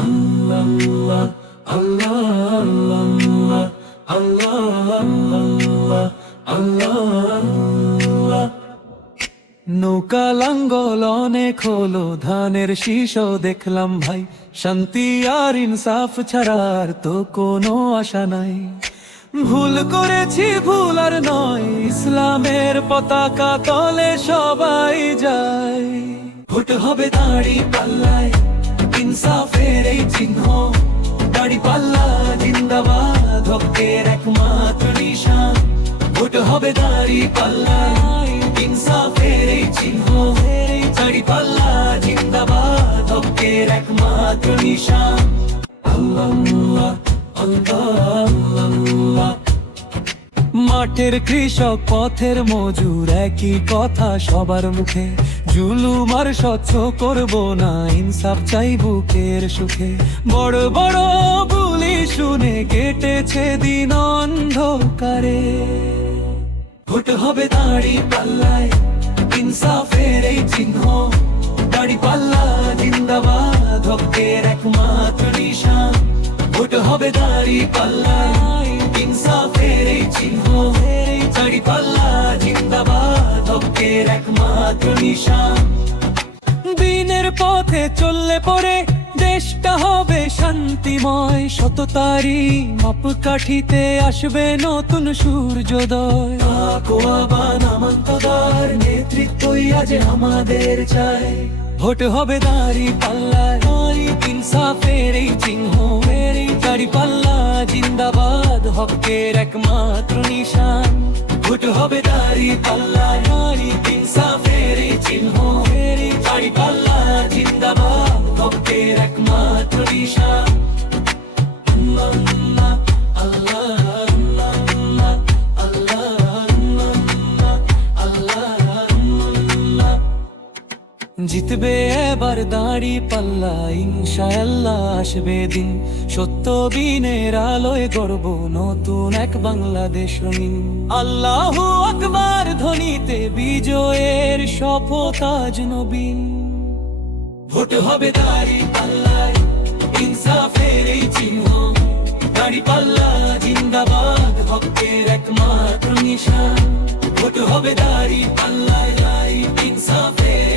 আল্লাহ আল্লাহ আল্লাহ আল্লাহ। নৌকা লাঙ্গল অনেক হলো, ধানের শীষ দেখলাম ভাই, শান্তি আর ইনসাফ ছাড়ার তো কোনো আশা নাই। ভুল করেছি ভুল আর নয়, ইসলামের পতাকা তলে সবাই যায়। ভোট হবে দাড়ি পাল্লায়, ইনসাফের এই চিহ্ন, দাড়ি পাল্লা জিন্দাবাদ, হকের একমাত্র নিশান। ভোট হবে দাড়ি পাল্লায়, ইনসাফের এই চিহ্ন, দাড়ি পাল্লা জিন্দাবাদ, হকের একমাত্র নিশান। আল্লাহ আল্লাহ। মাঠের কৃষক পথের মজুর একই কথা সবার মুখে, জুলুম আর স্বচ্ছ করব না, ইনসাফ চাই বুকের সুখে। বড় বড় বুলি শুনে কেটেছে দিন অন্ধকারে, ভোট হবে দাড়ি পাল্লায়, ইনসাফের এই চিহ্ন, দাড়ি পাল্লা জিন্দাবাদ, হকের একমাত্র নিশান। ভোট হবে দাড়ি পাল্লায়, ইনসাফের এই চিহ্ন, দাড়ি পাল্লা জিন্দাবাদ, হকের একমাত্র নিশান। দিনের পথে চললে পরে দেশটা হবে শান্তিময়, সততারি মাপকাঠিতে আসবে নতুন সূর্যোদয়। আকোয়াবান আমান্তদার নেতৃত্বই আজ আমাদের চাই। ভোট হবে দাড়ি পাল্লায়, ইনসাফের এই চিহ্ন, দাড়ি পাল্লা জিন্দাবাদ, হকের একমাত্র নিশান। ভোট হবে দাড়ি পাল্লায়, ইনসাফের এই চিহ্ন, দাড়ি পাল্লা জিন্দাবাদ, হকের একমাত্র নিশান। আল্লাহ আল্লাহ আল্লাহ। জিতবে এবার দাড়ি পাল্লা, ইনশাআল্লাহ আসবে দিন, সত্য বিনের আলোয় গর্ব নতুন এক বাংলাদেশ রঙিন। আল্লাহু আকবার ধ্বনিতে বিজয়ের শপথ আজ নবীন। ভোট হবে দাড়ি পাল্লায়, ইনসাফের এই চিহ্ন, দাড়ি পাল্লা জিন্দাবাদ, হকের একমাত্র নিশান। ভোট হবে দাড়ি পাল্লায়, ইনসাফের